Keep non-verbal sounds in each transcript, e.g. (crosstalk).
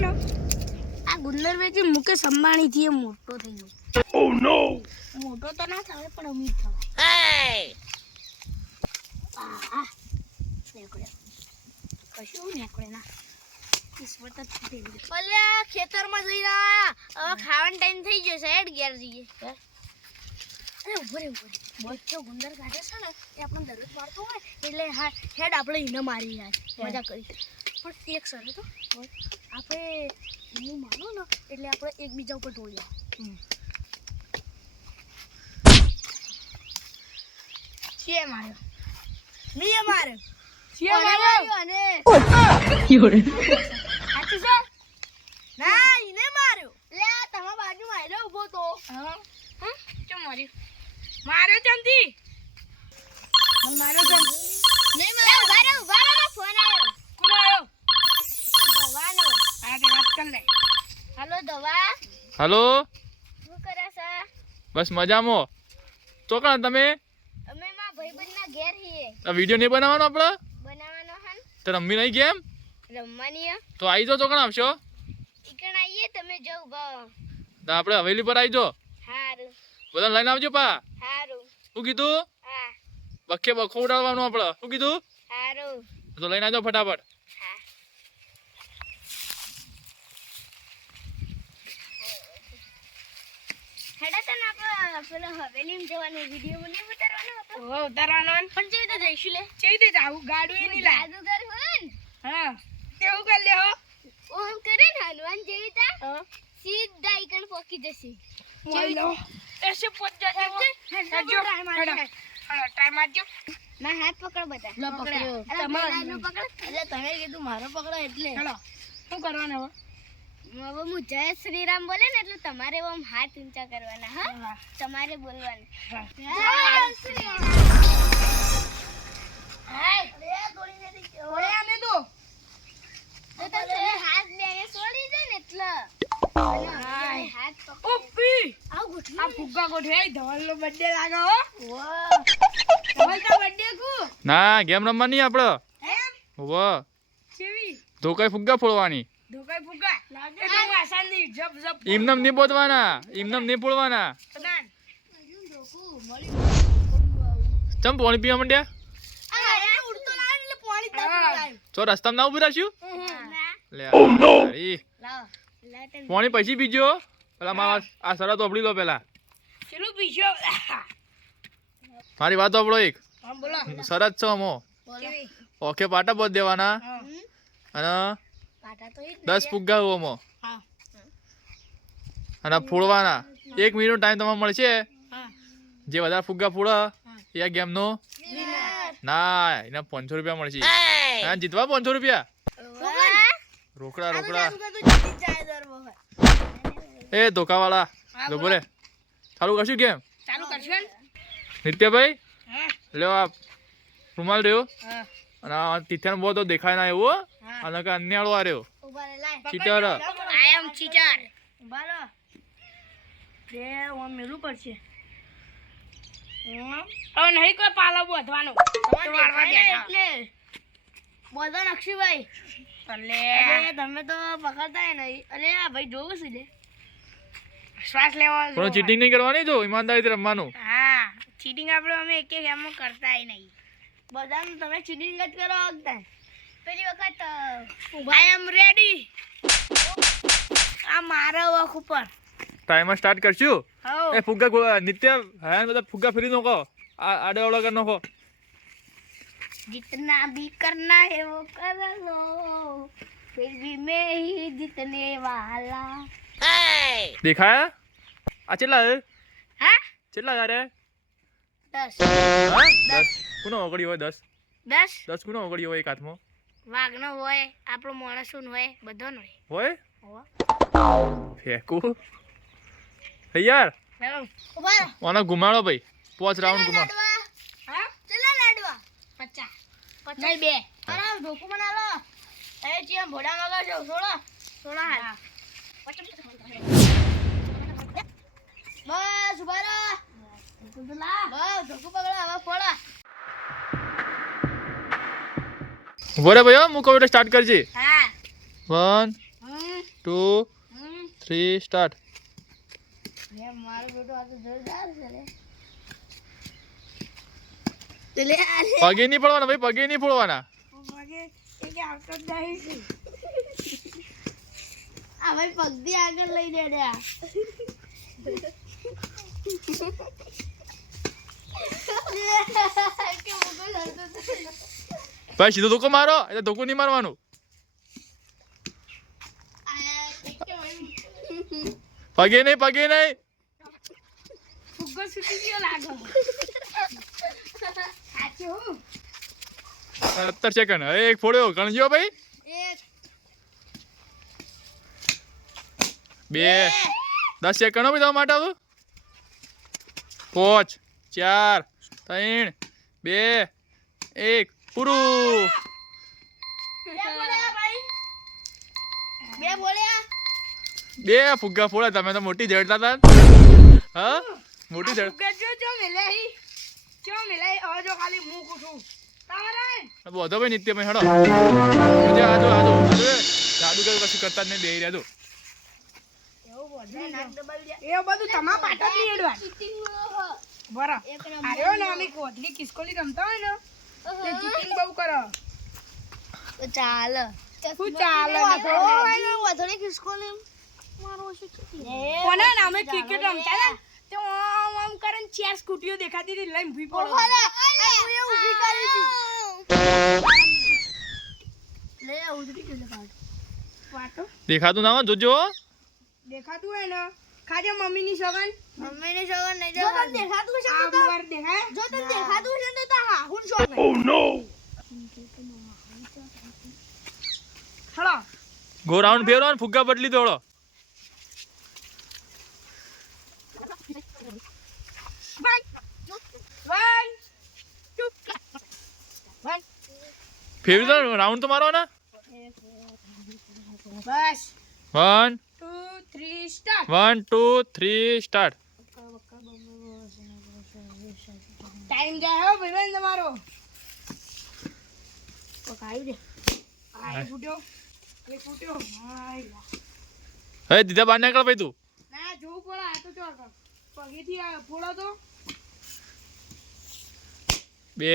ને આ ગુંદર વેચી મુકેશ અંબાણી થી મોટો થઈ ગયો. મોટો તો ના થાય પણ અમીર થવાય. નીકળ્યો. કશું નીકળે ના. આ ખેતરમાં જઈને આયા. હવે ખાવાનો ટાઈમ થઈ ગયો છે હેડ ઘેર જઈએ. અરે ઊભો રે ઊભો બચ્ચો ગુંદર કાઢે છે ને એ આપણે દરરોજ મારતો હોય એટલે હા હેડ આપણે એને મારી જાય મજા કરી પણ એક સર તો આપણે હું માનું ને એટલે આપણે એકબીજા ઉપર ઢોળ્યા છે માર્યો મીએ માર્યો છે માર્યો અને સાચું છે? ના ઈને માર્યો. લે તમે બાજુ માર્યો ઊભો તો. હા. હા ચમ માર્યો? માર્યો મને માર્યો ચમ. નહીં માર્યો. ઊભા રહો ઊભા રહો ફોન આવ્યો. કોણ આવ્યો આ દવાનો આ તે વાત કર લે હાલો દવા. હલો? શું કરે છે? બસ મજામાં. ચોકણ તમે? અમે માં ભાઈબંધના ઘેર છીએ. આ વીડિયો નહીં બનાવવાનો આપણે? બનાવવાનો હન. તો રમવી નહીં ગેમ? રમવાની. તો આવી જો તો કણ આવશો? ઈકણ આવીએ તમે જો ઊભા તો આપણે હવેલી પર આવી જો હારું. બધા લઈને આવજો પા. હારું. શું કીધું? હા. બખે બખો ઉડાડવાનું આપણે. શું કીધું? હારું. તો લઈને આવજો ફટાફટ. હેડા તને આપણે પેલો હવેલીમાં જવાનો વીડિયો મને ઉતારવાનો હતો. ઓ ઉતારવાનો ને? પણ જેવી રીતે જઈશું લે. ચેવી રીતે જાવું ગાડું એ નહીં લાય. જાદુગર હોય હા તેવું કરી લે હો. ઓમ કરે ને હનુમાન જેવી રીતે સીધા ઈકણ પોકી જશે. બોલો એસે પોત જાજે કરજો ટ્રાય મારજો ના હાથ પકડ બધા. લો પકડ્યો. તમારો. પકડ. એટલે તમે કીધું મારો પકડો એટલે. શું કરવાનું હવે? હવે હું જય શ્રીરામ બોલે ને એટલે તમારે આમ હાથ ઊંચા કરવાના હા. તમારે બોલવાનું. જય છોડી દે. ને ગેમ રમવાની ધોકાઈ ફુગ્ગા ફોડવાની? ધોકાઈ ફુગ્ગા એ તો આસાનની જપ જપ ચમ પાણી પીવા માંડ્યા? તો રસ્તામાં ના ઊભી રાખ્યું? લાવ. પાણી પછી પીજો પેલા મારા આ શરત ઓપડી લો પેલા. મારી વાત ઓપડો એક. હા છો અમો ઓકે પાટા બોત દેવાના. હા. અને દસ ફુગ્ગા હોમો અને ફોડવાના. એક મિનિટ ટાઈમ તમારે મળશે. જે વધારે ફુગ્ગા ફોડે એ ગેમનો ના. એના પાંચસો રૂપિયા મળશે. હા જીતવા પાંચસો રૂપિયા? રોકડા? રોકડા જ એ ધોકાવાળા. લો બોલે. ચાલુ કરશું ગેમ ચાલુ કરશો નિત્યભાઈ? હા. લ્યો આ રૂમાલ રહ્યો. અને આ તિથિયાનો બહુ તો દેખાય ના એવું ઊભા રે લાય. ચીટર. આઈ એમ ચીટર બારો બે ઓમ મેલું પડશે. હવે નહીં કોઈ પાલો બોધવાનો. એટલે. બોધો નક્ષીભાઈ અલે. તમે તો પકડતા નહીં. અરે આ ભાઈ જોવું છે? લે શ્વાસ લેવા પણ ચીટિંગ નહીં કરવાની જો ઈમાનદારીથી રમવાનું. હા ચીટિંગ આપણે અમે એક એક એમ કરતા નહીં. બધાનું તમે ચીટિંગ જ કરો વખતે. પેલી વખત આઈ એમ રેડી આ મારા વખ ઉપર ટાઈમર સ્ટાર્ટ કરશું હો એ ફુગ્ગા ગો- નિત્ય હા બધા ફુગ્ગા ફેરી નાખો આ આડે અવળા કરી નાખો जितना भी करना है वो कर लो फिर भी मैं ही जीतने वाला દેખાયા આ કેટલા છે હા કેટલા તારે દસ હા દસ કોનો ઓગળી હોય દસ દસ દસ કોનો ઓગળી હોય એક હાથમાં વાઘનો હોય આપણો માણસો હોય બધો નો હોય? ફેંકું. તૈયાર ઓનો ગુમાડો ભાઈ. પોચ રાઉન્ડ ગુમાડો. ચલા લાડવા. પચાસ. પચાસ. બે. અરે ધોકું બના એ ચિયા ભોડા મગા છો સોળો? સોળો હાલ બસ ઊભા રહો. બસ ધોકું પકડો હવે ફોડા રે ભાઈ હો, હું કહું એટલે સ્ટાર્ટ કરજે. હા. વન ટુ થ્રી સ્ટાર્ટ લે મારો બેટો આ તો જોરદાર છે લે. તો લે આ લે. પગે નહીં પડવાના ભાઈ પગે નહીં પડવાના. આ ભાઈ પગથી આગળ લઈ દે (laughs) કે મોટો હતો. ભાઈ, સીધો ધોકો મારો. એટલે ધોકો નહીં મારવાનું. પગે નહીં પગે નહીં. સત્તર સેકન્ડ એક ફોડ્યો. ગણજો ભાઈ. બે. દસ સેકન્ડ ભાઈ તમારા માટે હતું પાંચ, ચાર, ત્રણ, બે, એક. પૂરું. બે બોલ્યા ભાઈ. બે બોલ્યા. બે ફુગ્ગા ફોડા તમે તો મોટી જડતા હતા. હા? મોટી જડ ફુગ્ગા જો જો મેલે હી જો મેલે હી જો ખાલી મું કુઠું તારે? બધો ભાઈ નિત્ય ભાઈ હડો. આજે આજો જાદુ કર કશું કરતા જ નહીં બે રહ્યા જો નાક દબાવી દે. એ બધું તમારા પાટા જ નહીં બરા. આયો ને અમે કોટલી કિસકોલી રમતા હોય ને? તે ચીટિંગ બહુ કરો. તો ચાલ. શું ચાલે? ને ખિસકોલી મારો શું કોના નામે ક્રિકેટ રમતા ને તે આમ આમ કરીને ચાર સ્કૂટીઓ દેખાતી હતી લઈને ભી પડો. ઊભી કરી હતી લે ઉધરી ગયો પાટ વાટો દેખાતું ના જોજો. દેખાતું હોય ને? ખાજે મમ્મીની સગન મમ્મી ને સગન નહીં દેખાતું. છે આ વાર દેખાય જો તને દેખાતું છે ને તો હા હું શોક હળો. ગો રાઉન્ડ ફેરવો ને ફુગ્ગા બદલી દોડો. ફેરવી દો રાઉન્ડ તો મારો ને બસ. One two three start one two three start time જાય હો ભાઈ તમારો. પકાવી દે આ એક ફૂટ્યો. એક ફૂટ્યો. હાય લા. હવે દીધા બહાર નીકળ ભાઈ તું. ના જોવું પડે આ તો જો પગેથી ફોડો તો. બે.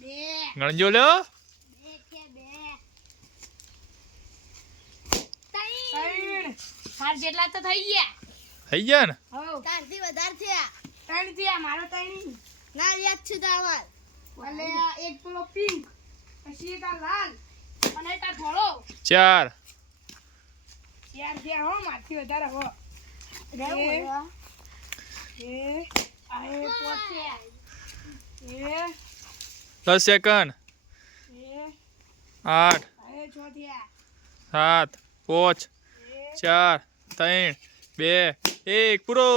બે. ગણજો લ્યો. બે કે બે. ત્રણ. માર જેટલા તો થઈ ગયા. થઈ ગયા ને? હો તારથી વધારે થયા. ત્રણ થયા મારો ત્રણ ના યાદ છે તાવર એટલે આ એક પેલો પિંક પછી એક આ લાલ અને એક આ ધોળો ચાર ચાર થયા હો મારથી વધારે હો બે એ આ એ પાંચ થયા એ દસ સેકન્ડ એ આઠ. આ એ છ થયા સાત. પાંચ. ચાર. ત્રણ. બે. એક. પૂરો.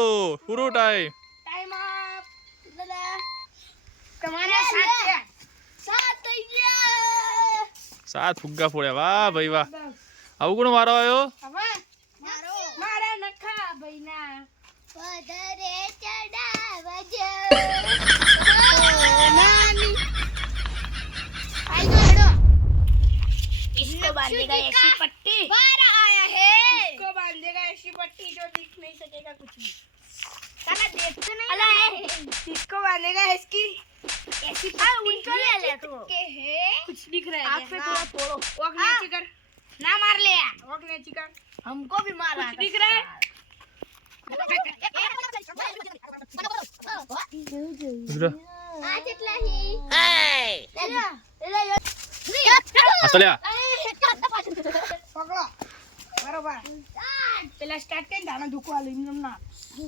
પૂરો ટાઈમ ટાઈમ તમારે સાત થયા સાત થઈ ગયા સાત ફુગ્ગા ફોડ્યા વાહ ભાઈ વાહ દસ. આવું કોનો વારો આવ્યો હવે મારો મારા નખા ભાઈના વધારે ચડાવજો નાની આઈ ગયો હેડો इसको बांधेगा ऐसी पट्टी बारह आया है इसको बांधेगा ऐसी पट्टी जो दिख नहीं सकेगा कुछ भी साला देख तो नहीं अला है किसको बनेगा इसकी। ऐसी उनको ले ले तो के है। कुछ दिख रहा है आप पे थोड़ा तोड़ो। वॉक नीचे हाँ। कर ना मार ले। यार वॉक नीचे कर हमको भी मार रहा दिख रहा है। असल्या तो पकड़ो। બરોબર. પેલા સ્ટાર્ટ કરીને દાણા ના.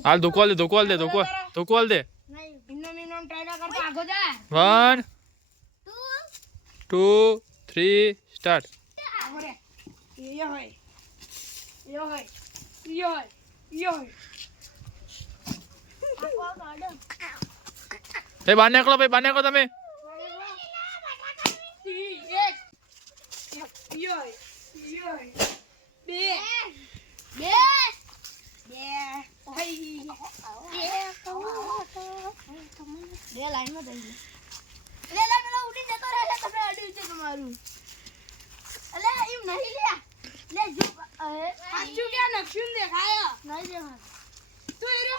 હાલ ધોકો દે ધોકો દે ધોકો ધોકો દે ઇન્નમ ઇન્નમ ટ્રાય કરતા આગો જા. સ્ટાર્ટ. આગો રે. એ હોય. એ હોય. એ હોય. એ હોય. એ બહાર નીકળો ભાઈ બહાર નીકળો તમે. યો યો બે. બે બે બે લાઈનમાં લે લે પેલા ઉડી જતો રહે તમે અડ્યું છે તમારું. અલે એમ નહીં લે. લે જો કે નક્ષુન દેખાય? નહીં દેખાય તો એરો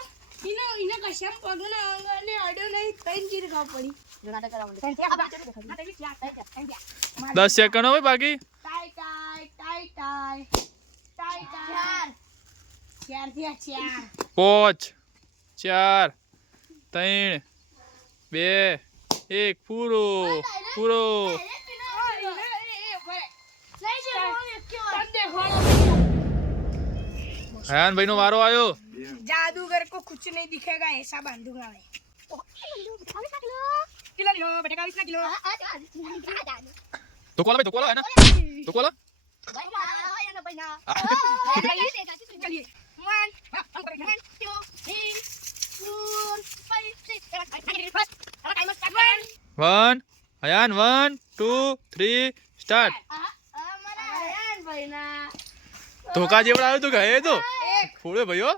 ઈને કશામ પગના અંગને અડ્યો નહીં તૈન ચીર પડી. દસ સેકન્ડ હોય બાકી. Tie tie tie tie. પોચ ચાર ત્રણ બે એક પૂરો પૂરો. હયાન ભાઈ નો વારો આવ્યો. જાદુગર કો કુછ નહીં દિખેગા એસા બાંધુંગા ભાઈ તો કોલા. ભાઈ તો કોલા હે ના? તો કોલા चलिए one one two three four five six seven one હયાન one two three start ધોકા જેવડા આવ્યો તો ગયે તો ફોડે ભાઈઓ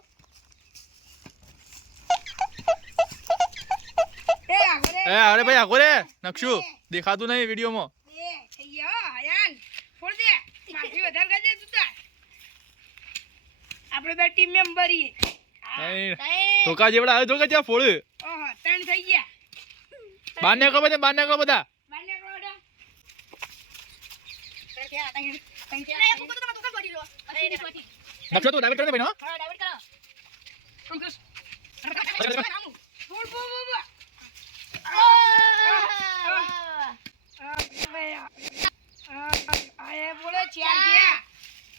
ए आगरे એ અરે ભાઈ આખો રે નકશુ દેખાતું નહીં વિડીયોમાં માફી વધારે કરી દે આપણે બે ટીમ મેમ્બર ઈ. ધોકા જેવડા આવે ધોકા ત્યાં ફોડ. ત્રણ થઈ ગયા. બાર ને બધા બાર ને બધા. તું ડાયવર્ટ કરે ભાઈ નો હા ડાયવર્ટ કરો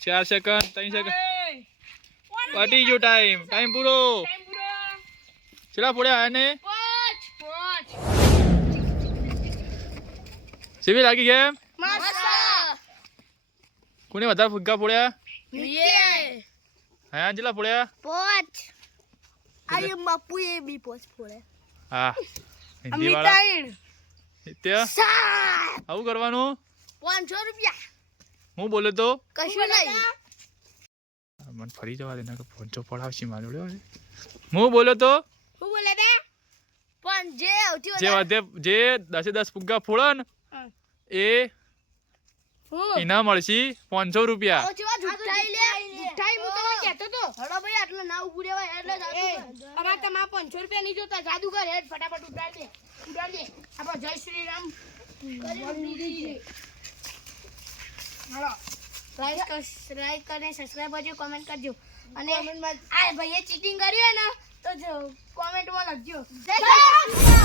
ચાર સેકન્ડ ત્રણ સેકન્ડ પટી ગયો ટાઈમ ટાઈમ પૂરો. ચલા ફોડ્યા આને પાંચ પાંચ. સેવી લાગી ગેમ મસ્ત. કોને વધારે ફુગ્ગા ફોડ્યા? યે હયાન જેટલા ફોડ્યા? પોચ. એમ બાપુ એ બી પોચ ફોડે હા. હિન્દી વાળા આવું કરવાનું? પાંચસો રૂપિયા. હું બોલે તો? કશું નહીં. મને ફરી જવા દે ના ફોનચો પડાવશી મારો હું બોલો તો? હું બોલે બે? પણ જે જે વધે જે દસે દસ ફુગ્ગા ફોડે ને એ હું ઇનામ મળશે પાંચસો રૂપિયા. ફટાફટ ઉડાડ દે. ઉડાડ દે. આપણો જય શ્રી રામ. લાઈક લાઈક કરીને સબસ્ક્રાઇબ કરજો કોમેન્ટ કરજો. અને આ ભાઈએ ચીટિંગ કર્યું ને તો જો કોમેન્ટમાં લખજો. જય.